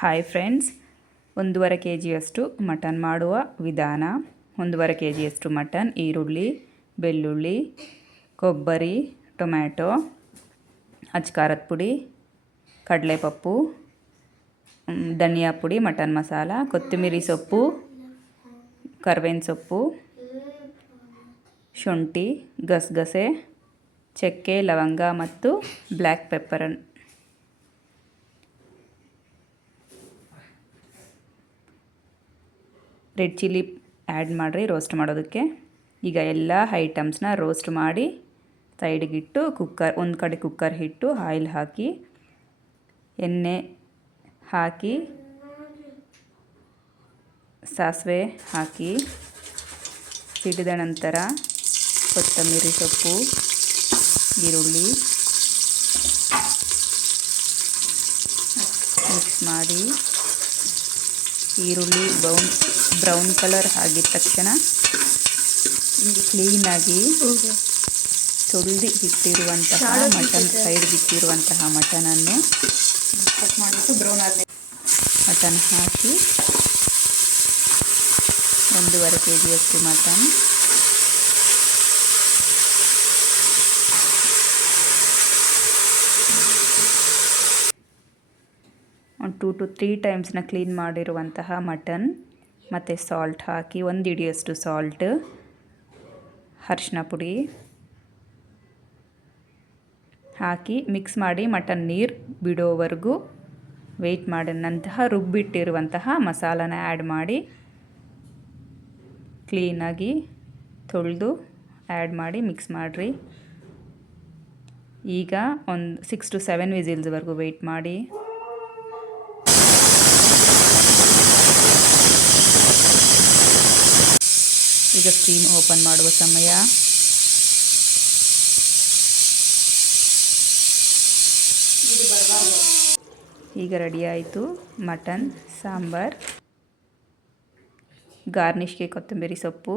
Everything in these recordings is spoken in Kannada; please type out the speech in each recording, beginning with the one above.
ಹಾಯ್ ಫ್ರೆಂಡ್ಸ್, 1.5 kg ಮಟನ್ ಮಾಡುವ ವಿಧಾನ. 1.5 kg ಮಟನ್, ಈರುಳ್ಳಿ, ಬೆಳ್ಳುಳ್ಳಿ, ಕೊಬ್ಬರಿ, ಟೊಮ್ಯಾಟೊ, ಅಚ್ಕಾರದ ಪುಡಿ, ಕಡಲೆಪಪ್ಪು, ಧನಿಯಾ ಪುಡಿ, ಮಟನ್ ಮಸಾಲ, ಕೊತ್ತಂಬರಿ ಸೊಪ್ಪು, ಕರ್ಬೇವಿನ ಸೊಪ್ಪು, ಶುಂಠಿ, ಗಸಗಸೆ, ಚಕ್ಕೆ, ಲವಂಗ ಮತ್ತು black pepper. Red chilli add ಮಾಡಿರಿ ರೋಸ್ಟ್ ಮಾಡೋದಕ್ಕೆ. ಈಗ ಎಲ್ಲ ಐಟಮ್ಸ್ನ ರೋಸ್ಟ್ ಮಾಡಿ ಸೈಡ್ಗಿಟ್ಟು ಒಂದು ಕಡೆ ಕುಕ್ಕರ್ ಇಟ್ಟು ಆಯಿಲ್ ಹಾಕಿ ಎಣ್ಣೆ ಹಾಕಿ ಸಾಸಿವೆ ಹಾಕಿ ಸಿಡಿದ ನಂತರ ಕೊತ್ತಂಬರಿ ಸೊಪ್ಪು, ಈರುಳ್ಳಿ ಮಿಕ್ಸ್ ಮಾಡಿ ಈರುಳ್ಳಿ ಬ್ರೌನ್ ಕಲರ್ ಆಗಿದ ತಕ್ಷಣ ಕ್ಲೀನಾಗಿ ತೊಳೆದು ಇಟ್ಟಿರುವಂತಹ ಸೈಡ್ಗಿಟ್ಟಿರುವಂತಹ ಮಟನನ್ನು ಮಟನ್ ಹಾಕಿ 1.5 kg ಮಟನ್ ಒಂದು 2 to 3 ಟೈಮ್ಸ್ನ ಕ್ಲೀನ್ ಮಾಡಿರುವಂತಹ ಮಟನ್ ಮತ್ತು ಸಾಲ್ಟ್ ಹಾಕಿ 1 ಹಿಡಿಯಷ್ಟು ಸಾಲ್ಟ್, ಅರಿಶಿನ ಪುಡಿ ಹಾಕಿ ಮಿಕ್ಸ್ ಮಾಡಿ ಮಟನ್ ನೀರು ಬಿಡೋವರೆಗೂ ವೆಯ್ಟ್ ಮಾಡಿದ ನಂತರ ರುಬ್ಬಿಟ್ಟಿರುವಂತಹ ಮಸಾಲಾನ ಆ್ಯಡ್ ಮಾಡಿ ಕ್ಲೀನಾಗಿ ತೊಳೆದು ಆ್ಯಡ್ ಮಾಡಿ ಮಿಕ್ಸ್ ಮಾಡಿರಿ. ಈಗ ಒಂದು 6 to 7 ವಿಸಿಲ್ಸ್ವರೆಗೂ ವೆಯ್ಟ್ ಮಾಡಿ. ಈಗ ಸ್ಟೀಮ್ ಓಪನ್ ಮಾಡುವ ಸಮಯ. ಈಗ ರೆಡಿ ಆಯಿತು ಮಟನ್ ಸಾಂಬಾರ್. ಗಾರ್ನಿಷ್ಗೆ ಕೊತ್ತಂಬರಿ ಸೊಪ್ಪು,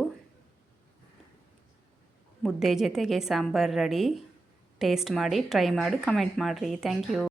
ಮುದ್ದೆ ಜೊತೆಗೆ ಸಾಂಬಾರ್ ರೆಡಿ. ಟೇಸ್ಟ್ ಮಾಡಿ ಟ್ರೈ ಮಾಡಿ ಕಮೆಂಟ್ ಮಾಡಿರಿ. Thank you.